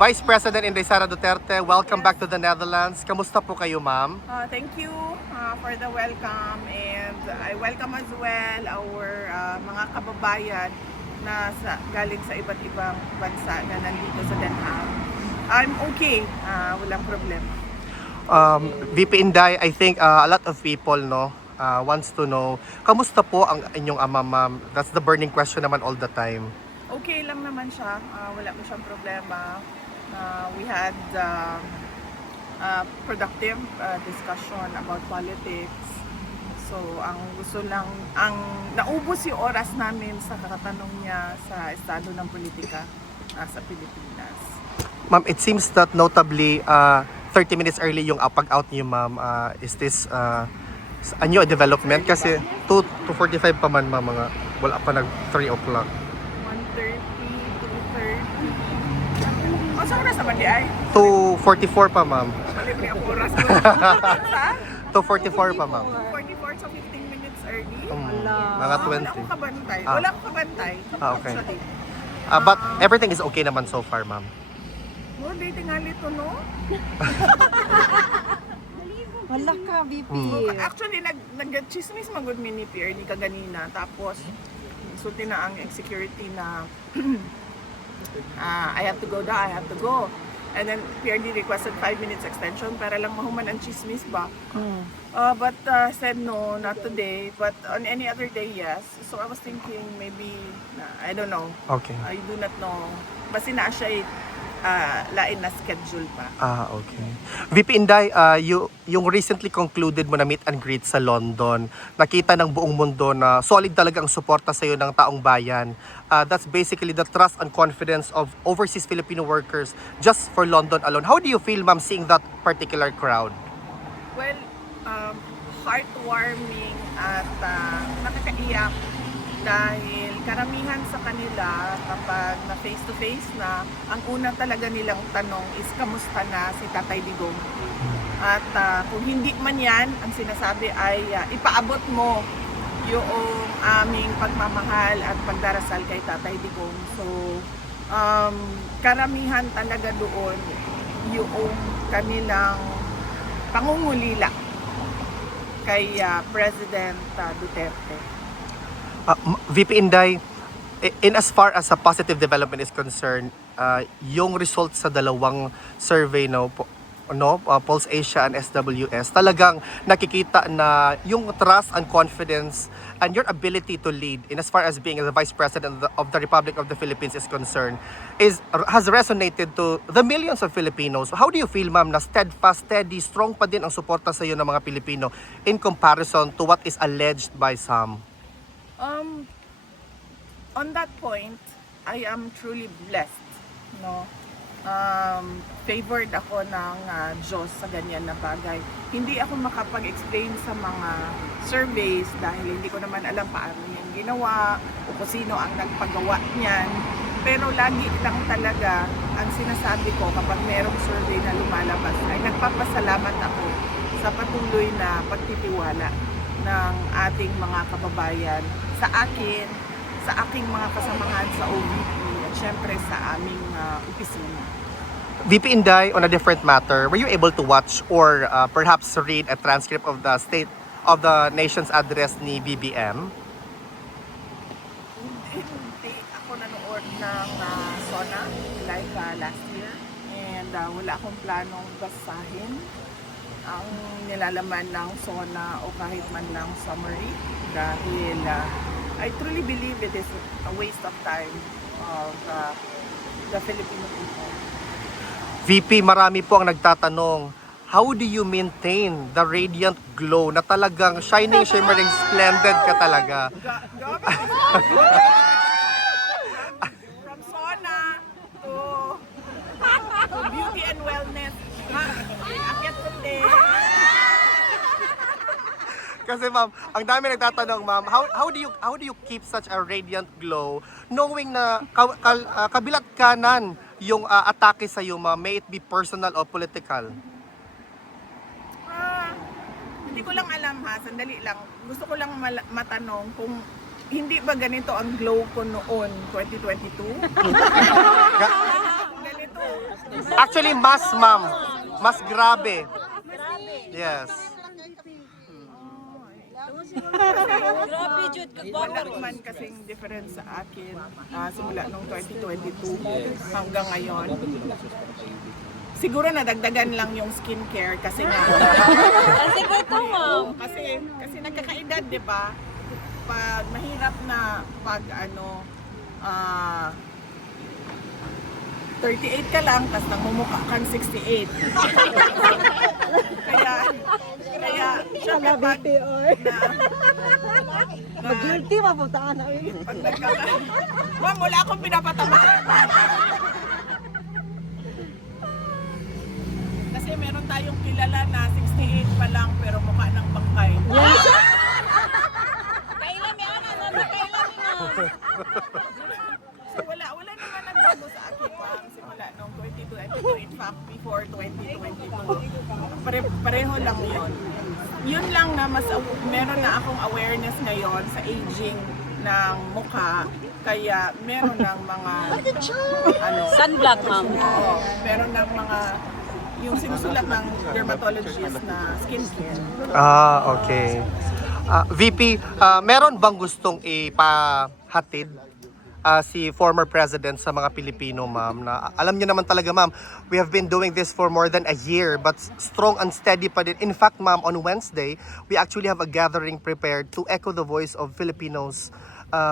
Vice President Inday Sara Duterte, welcome back to the Netherlands. Kamusta po kayo, ma'am? Thank you for the welcome, and I welcome as well our mga kababayan na galing sa iba't ibang bansa na nandito sa Den Haag. I'm okay, walang problema. VP Inday, I think a lot of people wants to know, kamusta po ang inyong ama, ma'am? That's the burning question naman all the time. Okay lang naman siya, wala po siyang problema. We had productive discussion about politics. So, ang gusto lang, naubos yung oras namin sa kakatanong niya sa estado ng politika sa Pilipinas. Ma'am, it seems that notably 30 minutes early yung pag-out niyo, ma'am. Is this a new development? Kasi 2:45 pa man, ma'am, wala pa nag 3 o'clock. 1:30, 2:30. O, sa oras naman di ay? 2:44 pa, ma'am. Malibre ang oras ko. Sa? 2:44 pa, ma'am. 2:44, so 15 minutes early. Mga 20. Wala akong kabantay. Wala akong kabantay. Okay. Actually. But everything is okay naman so far, ma'am. Mo, dating nga nito, no? Wala ka, VP. Actually, nag-chismis magod mi ni Pierre ni kaganina. Tapos, sulti na ang security na I have to go daw, I have to go. And then PRD requested 5 minutes extension para lang mahuman ang chismis ba. But said no, not today. But on any other day, yes. So I was thinking maybe, I don't know. Okay. I do not know. Basta na siya lain na schedule pa. Okay. VP Inday, yung recently concluded mo na meet and greet sa London, nakita ng buong mundo na solid talaga ang suporta sa iyo ng taong bayan. That's basically the trust and confidence of overseas Filipino workers just for London alone. How do you feel, ma'am, seeing that particular crowd? Well, heartwarming at nakakaiyak dahil karamihan sa kanila kapag na face to face na, ang una talaga nilang tanong is kamusta na si Tatay Digong. At kung hindi man yan, ang sinasabi ay ipaabot mo yung aming pagmamahal at pagdarasal kay Tatay Digong. So, karamihan talaga doon yung kanilang pangungulila kay President Duterte. VP Inday, in as far as a positive development is concerned, yung results sa dalawang survey Pulse Asia and SWS, talagang nakikita na yung trust and confidence and your ability to lead in as far as being the Vice President of the Republic of the Philippines is concerned has resonated to the millions of Filipinos. How do you feel, ma'am, na steadfast, steady, strong pa din ang suporta sa iyo ng mga Pilipino in comparison to what is alleged by some? On that point, I am truly blessed, no? Favored ako ng Diyos sa ganyan na bagay. Hindi ako makapag-explain sa mga surveys dahil hindi ko naman alam paano yan ginawa o kung sino ang nagpagawa niyan. Pero lagi lang talaga ang sinasabi ko kapag merong survey na lumalabas ay nagpapasalamat ako sa patuloy na pagtitiwala ng ating mga kababayan sa akin, sa aking mga kasamahan sa OVP at syempre sa aming opisina. VP Inday, on a different matter, were you able to watch or perhaps read a transcript of the State of the Nation's address ni BBM? Hindi ako nanood ng SONA like last year, and wala akong planong basahin ang nilalaman ng SONA o kahit man lang summary dahil I truly believe it is a waste of time of the Filipino people. VP, marami po ang nagtatanong, how do you maintain the radiant glow na talagang shining, shimmering, splendid ka talaga? From SONA to beauty and wellness. Akyat puti. Kasi ma'am, ang dami nagtatanong, ma'am, how do you keep such a radiant glow knowing na kabilat kanan yung atake sa iyo, ma'am, may it be personal or political? Hindi ko lang alam ha, sandali lang. Gusto ko lang matanong kung hindi ba ganito ang glow ko noon, 2022? Ganito. Actually, mas ma'am. Mas grabe. Yes. Grabe, Jude. Wala man kasing difference sa akin simula nung 2022 hanggang ngayon. Siguro nadagdagan lang yung skincare kasi nga. Kasi ko ito, ma'am. Kasi nagkakaedad, 'di ba? Pag mahirap na pag 38 ka lang, tapos namumukha kang 68. kaya syempre pag Mag-guilty, mapuntaan namin. pag Ma'am, wala akong pinapatamaan. Kasi meron tayong kilala na 68 pa lang pero mukha ng bangkay. Kailan may anak, ano? Kailan mo? So wala naman nagbago sa akin ma'am simula nung 2022. In fact, before 2022. Pareho lang yun. Yun lang na meron na akong awareness ngayon sa aging ng mukha. Kaya meron ng mga Sunblock, ma'am. meron ng mga yung sinusulat ng dermatologist na skincare. Okay. VP, meron bang gustong ipahatid si former president sa mga Pilipino, ma'am? Na alam niyo naman talaga, ma'am, we have been doing this for more than a year, but strong and steady pa din. In fact, ma'am, on Wednesday, we actually have a gathering prepared to echo the voice of Filipinos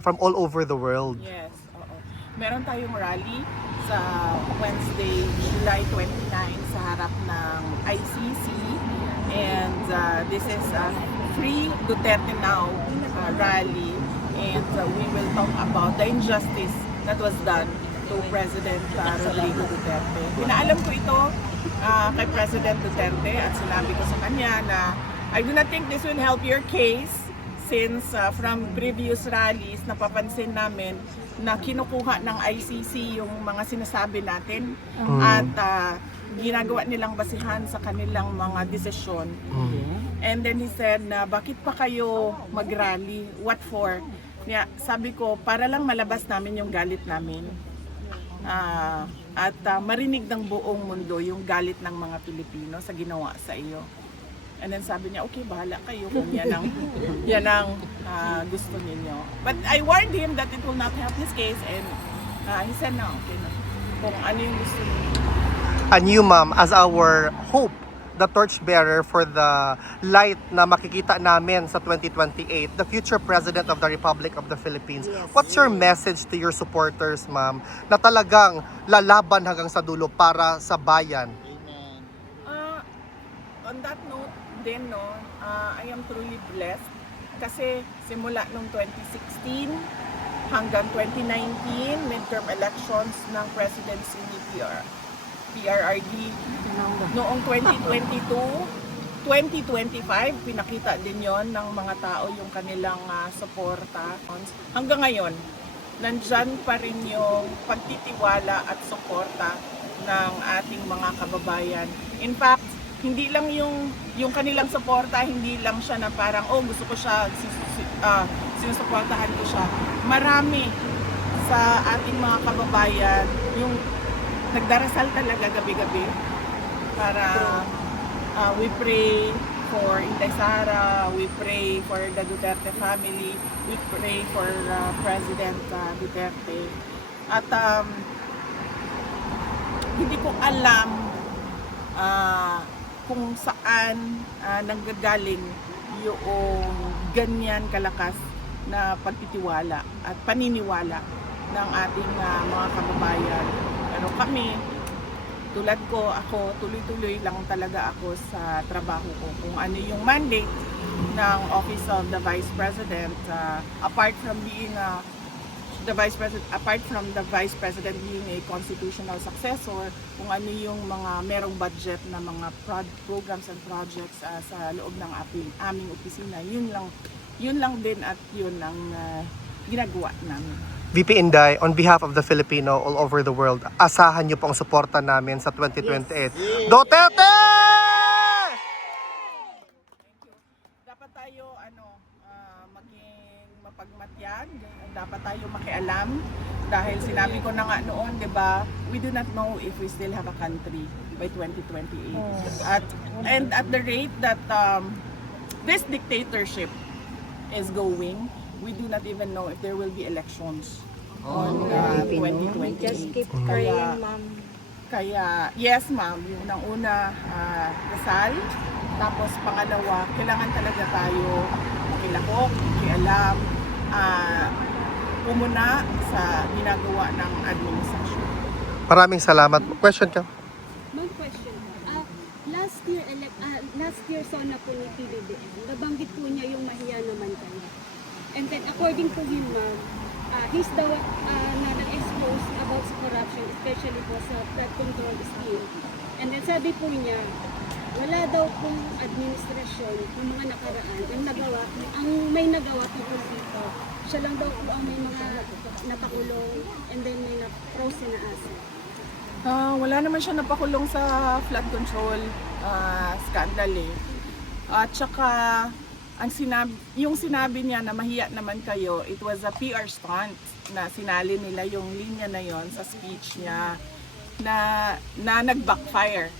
from all over the world. Yes, oo. Meron tayong rally sa Wednesday, July 29 sa harap ng ICC. And this is a Free Duterte Now rally. And we will talk about the injustice that was done to President Rodrigo Duterte. Pinaalam ko ito kay President Duterte at sinabi ko sa kanya na I do not think this will help your case since from previous rallies napapansin namin na kinukuha ng ICC yung mga sinasabi natin at ginagawa nilang basihan sa kanilang mga desisyon. And then he said na bakit pa kayo mag-rally? What for? Sabi ko, para lang malabas namin yung galit namin. At marinig ng buong mundo yung galit ng mga Pilipino sa ginawa sa iyo. And then sabi niya, okay, bahala kayo kung yan ang gusto ninyo. But I warned him that it will not help his case and he said no, okay na. Kung ano yung gusto niyo. And you, ma'am, as our hope, the torchbearer for the light na makikita namin sa 2028, the future President of the Republic of the Philippines. What's your message to your supporters, ma'am, na talagang lalaban hanggang sa dulo para sa bayan? On that note din, I am truly blessed kasi simula nung 2016 hanggang 2019, midterm elections ng presidency ni PRRD. Noong 2022, 2025, pinakita din yon ng mga tao yung kanilang suporta. Hanggang ngayon, nandyan pa rin yung pagtitiwala at suporta ng ating mga kababayan. In fact, hindi lang yung kanilang suporta, hindi lang siya na parang, oh, gusto ko siya, sinusuportahan ko siya. Marami sa ating mga kababayan, yung nagdarasal talaga gabi-gabi para we pray for Inday Sara, we pray for the Duterte family, we pray for President Duterte. At hindi ko alam kung saan nanggagaling yung ganyan kalakas na pagtitiwala at paniniwala ng ating mga kababayan. Pero kami, tulad ko, ako, tuloy-tuloy lang talaga ako sa trabaho ko. Kung ano yung mandate ng Office of the Vice President, apart from the Vice President being a constitutional successor, kung ano yung mga merong budget na mga programs and projects sa loob ng aming opisina, yun lang din at yun ang ginagawa namin. VP Inday, on behalf of the Filipino all over the world, asahan niyo po ang suporta namin sa 2028. Duterte! Dapat tayo maging mapagmatyan, dapat tayo makialam dahil sinabi ko na nga noon, 'di ba? We do not know if we still have a country by 2028. And at the rate that this dictatorship is going, we do not even know if there will be elections on 2028. Just keep Kaya, praying, ma'am. kaya, yes ma'am, yung unang-una, dasal. Tapos pangalawa, kailangan talaga tayo makilahok, makialam, pumuna sa ginagawa ng administrasyon. Maraming salamat. Question ka? Ma'am, question. Last year sona po ni PBBM, nabanggit po niya yung mahiya naman kayo. And then according to him, ma'am, he's the one na na-expose about sa corruption, especially po sa flood control scheme. And then sabi po niya, wala daw pong administrasyon ng mga nakaraan ang may nagawa tungkol dito. Siya lang daw po ang may mga napakulong and then may na-frozen na asset. Wala naman siya napakulong sa flood control scandal eh. At saka, yung sinabi niya na mahiya naman kayo, it was a PR stunt na sinali nila yung linya na yon sa speech niya na nag-backfire.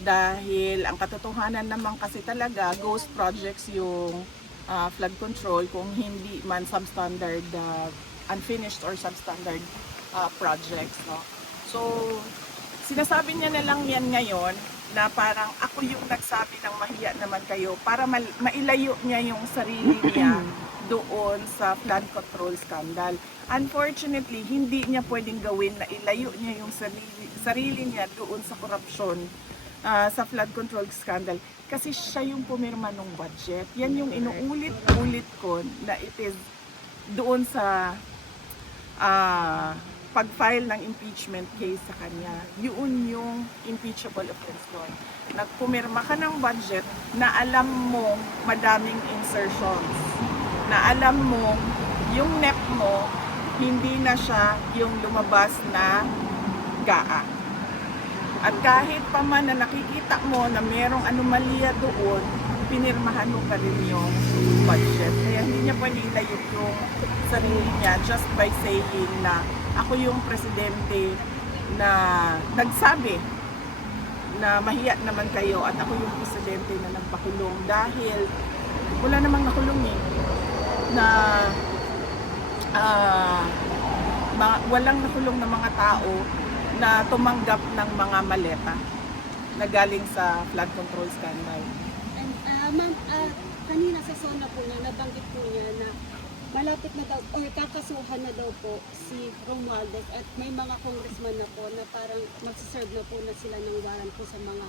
Dahil ang katotohanan naman kasi talaga, ghost projects yung flood control kung hindi man substandard, unfinished or substandard projects. No? So, sinasabi niya na lang yan ngayon na parang ako yung nagsabi ng mahiya naman kayo para mailayo niya yung sarili niya doon sa flood control scandal. Unfortunately, hindi niya pwedeng gawin na ilayo niya yung sarili niya doon sa korupsyon sa flood control scandal kasi siya yung pumirma ng budget. Yan yung inuulit-ulit ko na it is doon sa pag-file ng impeachment case sa kanya. Yun yung impeachable offense doon. Nagpumirma ka ng budget na alam mo madaming insertions. Na alam mo yung NEP mo hindi na siya yung lumabas na GAA. At kahit pa man na nakikita mo na merong anomalya doon, pinirmahan mo pa rin yung budget. Kaya hindi niya pwede ilayo yung sarili niya just by saying na ako yung presidente na nagsabi na mahiya naman kayo at ako yung presidente na nagpakulong dahil wala namang nakulong eh na walang nakulong na mga tao na tumanggap ng mga maleta na galing sa flood control scandal. And ma'am, kanina sa zona po niya, nabanggit po niya na malapit na daw, or kakasuhan na daw po si Romualdez at may mga congressman na po na parang magsiserve na po na sila ng warrant po sa mga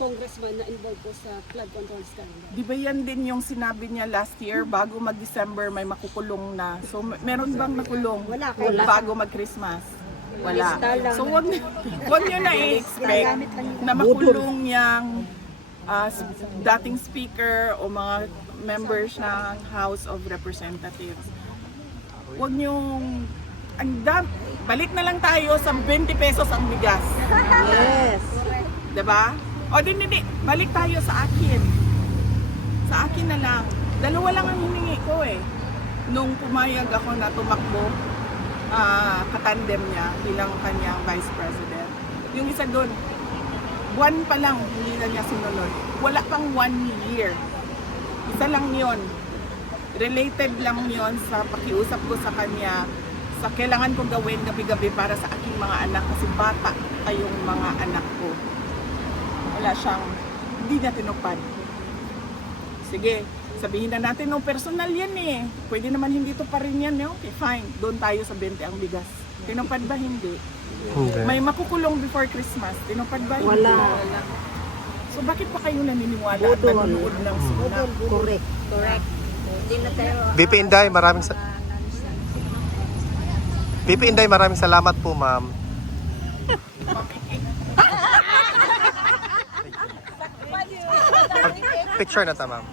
congressman na involved po sa flood control scandal. Di ba yan din yung sinabi niya last year, bago mag-December may makukulong na. So meron bang nakulong bago mag-Christmas? Wala. So wag niyo na i-expect na makulong yung dating speaker o mga members ng House of Representatives. Huwag niyong balik na lang tayo sa 20 pesos ang bigas. Yes. Diba? O hindi, balik tayo sa akin. Sa akin na lang. Dalawa lang ang hiningi ko eh. Nung pumayag ako na tumakbo, katandem niya bilang kanyang vice president. Yung isa doon, buwan pa lang, hindi na niya sinunod. Wala pang 1 year. Isa lang yon. Related lang yon sa pakiusap ko sa kanya sa kailangan kong gawin gabi-gabi para sa aking mga anak kasi bata ay yung mga anak ko. Wala siyang, hindi niya tinupad. Sige, sabihin na natin, no, personal yan eh. Pwede naman hindi to pa rin yan. Eh. Okay, fine. Doon tayo sa 20 ang bigas. Tinupad ba? Hindi. May makukulong before Christmas. Tinupad ba? Hindi. Wala. So bakit pa kayo naniniwala at nanonood ng suna? Correct. Hindi na tayo. VP Inday, VP Inday, maraming salamat po, ma'am. Picture na ta, ma'am.